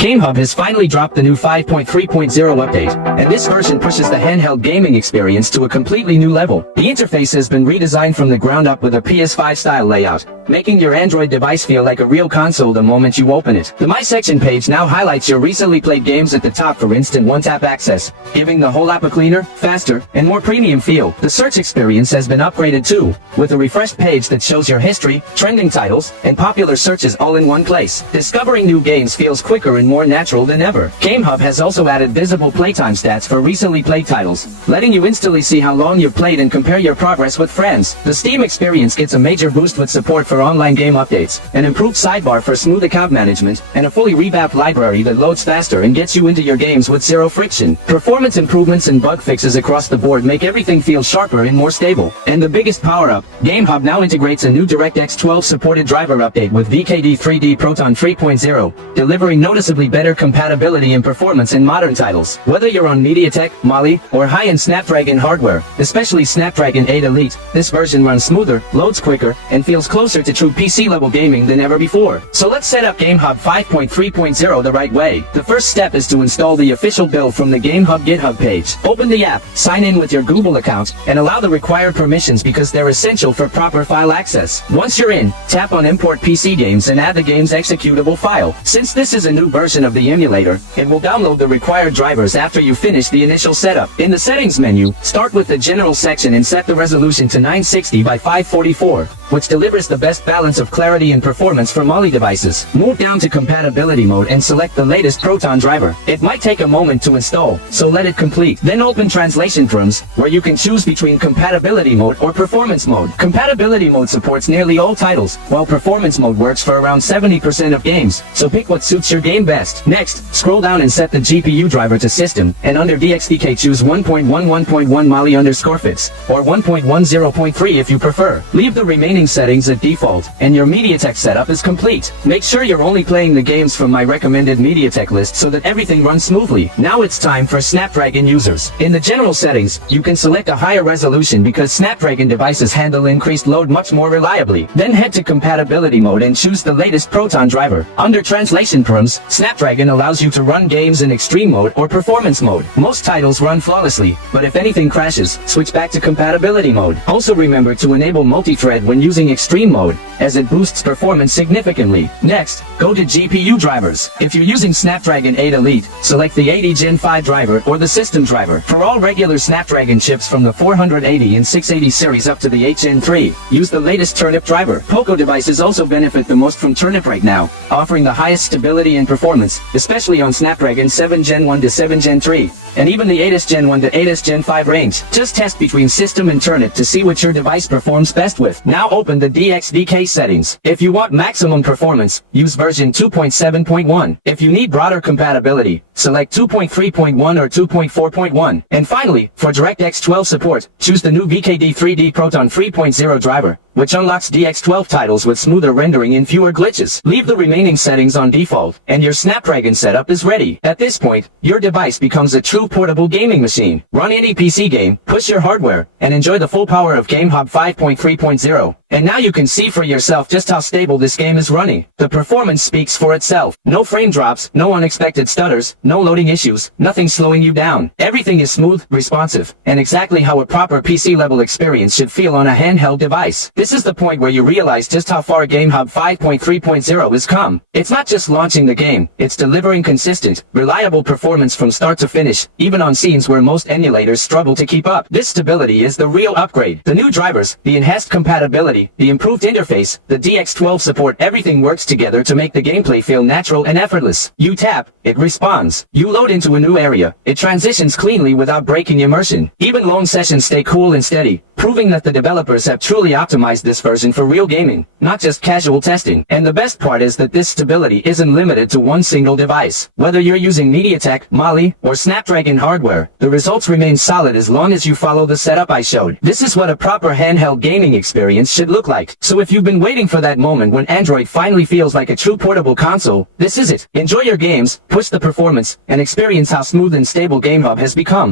GameHub has finally dropped the new 5.3.0 update, and this version pushes the handheld gaming experience to a completely new level. The interface has been redesigned from the ground up with a PS5-style layout, making your Android device feel like a real console the moment you open it. The My Section page now highlights your recently played games at the top for instant one-tap access, giving the whole app a cleaner, faster, and more premium feel. The search experience has been upgraded too, with a refreshed page that shows your history, trending titles, and popular searches all in one place. Discovering new games feels quicker and more natural than ever. GameHub has also added visible playtime stats for recently played titles, letting you instantly see how long you've played and compare your progress with friends. The Steam experience gets a major boost with support for online game updates, an improved sidebar for smooth account management, and a fully revamped library that loads faster and gets you into your games with zero friction. Performance improvements and bug fixes across the board make everything feel sharper and more stable. And the biggest power-up, GameHub now integrates a new DirectX 12 supported driver update with VKD 3D Proton 3.0, delivering noticeably better compatibility and performance in modern titles. Whether you're on MediaTek, Mali, or high-end Snapdragon hardware, especially Snapdragon 8 Elite, this version runs smoother, loads quicker, and feels closer to true PC-level gaming than ever before. So let's set up GameHub 5.3.0 the right way. The first step is to install the official build from the GameHub GitHub page. Open the app, sign in with your Google account, and allow the required permissions because they're essential for proper file access. Once you're in, tap on Import PC Games and add the game's executable file. Since this is a new version of the emulator, it will download the required drivers after you finish the initial setup. In the settings menu, start with the general section and set the resolution to 960 by 544, which delivers the best balance of clarity and performance for Mali devices. Move down to compatibility mode and select the latest Proton driver. It might take a moment to install, so let it complete. Then open translation terms, where you can choose between compatibility mode or performance mode. Compatibility mode supports nearly all titles, while performance mode works for around 70% of games, so pick what suits your game best. Next, scroll down and set the GPU driver to system, and under DXDK choose 1.11.1 Mali_fix, or 1.10.3 if you prefer. Leave the remaining settings at default, and your MediaTek setup is complete. Make sure you're only playing the games from my recommended MediaTek list so that everything runs smoothly. Now it's time for Snapdragon users. In the general settings, you can select a higher resolution because Snapdragon devices handle increased load much more reliably. Then head to compatibility mode and choose the latest Proton driver. Under translation terms, Snapdragon allows you to run games in extreme mode or performance mode. Most titles run flawlessly, but if anything crashes, switch back to compatibility mode. Also remember to enable multi-thread when using extreme mode, as it boosts performance significantly. Next, go to GPU drivers. If you're using Snapdragon 8 Elite, select the 80 Gen 5 driver or the system driver. For all regular Snapdragon chips from the 480 and 680 series up to the 8 Gen 3, use the latest Turnip driver. Poco devices also benefit the most from Turnip right now, offering the highest stability and performance, especially on Snapdragon 7 Gen 1 to 7 Gen 3, and even the 8 Gen 1 to 8 Gen 5 range. Just test between system and Turnip to see which your device performs best with. Now open the DXDK settings. If you want maximum performance, use version 2.7.1. If you need broader compatibility, select 2.3.1 or 2.4.1. And finally, for DirectX 12 support, choose the new VKD 3D Proton 3.0 driver, which unlocks DX12 titles with smoother rendering and fewer glitches. Leave the remaining settings on default, and your Snapdragon setup is ready. At this point, your device becomes a true portable gaming machine. Run any PC game, push your hardware, and enjoy the full power of GameHub 5.3.0. And now you can see for yourself just how stable this game is running. The performance speaks for itself. No frame drops, no unexpected stutters, no loading issues, nothing slowing you down. Everything is smooth, responsive, and exactly how a proper PC-level experience should feel on a handheld device. This is the point where you realize just how far GameHub 5.3.0 has come. It's not just launching the game, it's delivering consistent, reliable performance from start to finish, even on scenes where most emulators struggle to keep up. This stability is the real upgrade. The new drivers, the enhanced compatibility, the improved interface, the DX12 support, everything works together to make the gameplay feel natural and effortless. You tap, it responds. You load into a new area, it transitions cleanly without breaking immersion. Even long sessions stay cool and steady, proving that the developers have truly optimized this version for real gaming, not just casual testing. And the best part is that this stability isn't limited to one single device. Whether you're using MediaTek, Mali, or Snapdragon hardware, the results remain solid as long as you follow the setup I showed. This is what a proper handheld gaming experience should look like. So if you've been waiting for that moment when Android finally feels like a true portable console, this is it. Enjoy your games, push the performance, and experience how smooth and stable GameHub has become.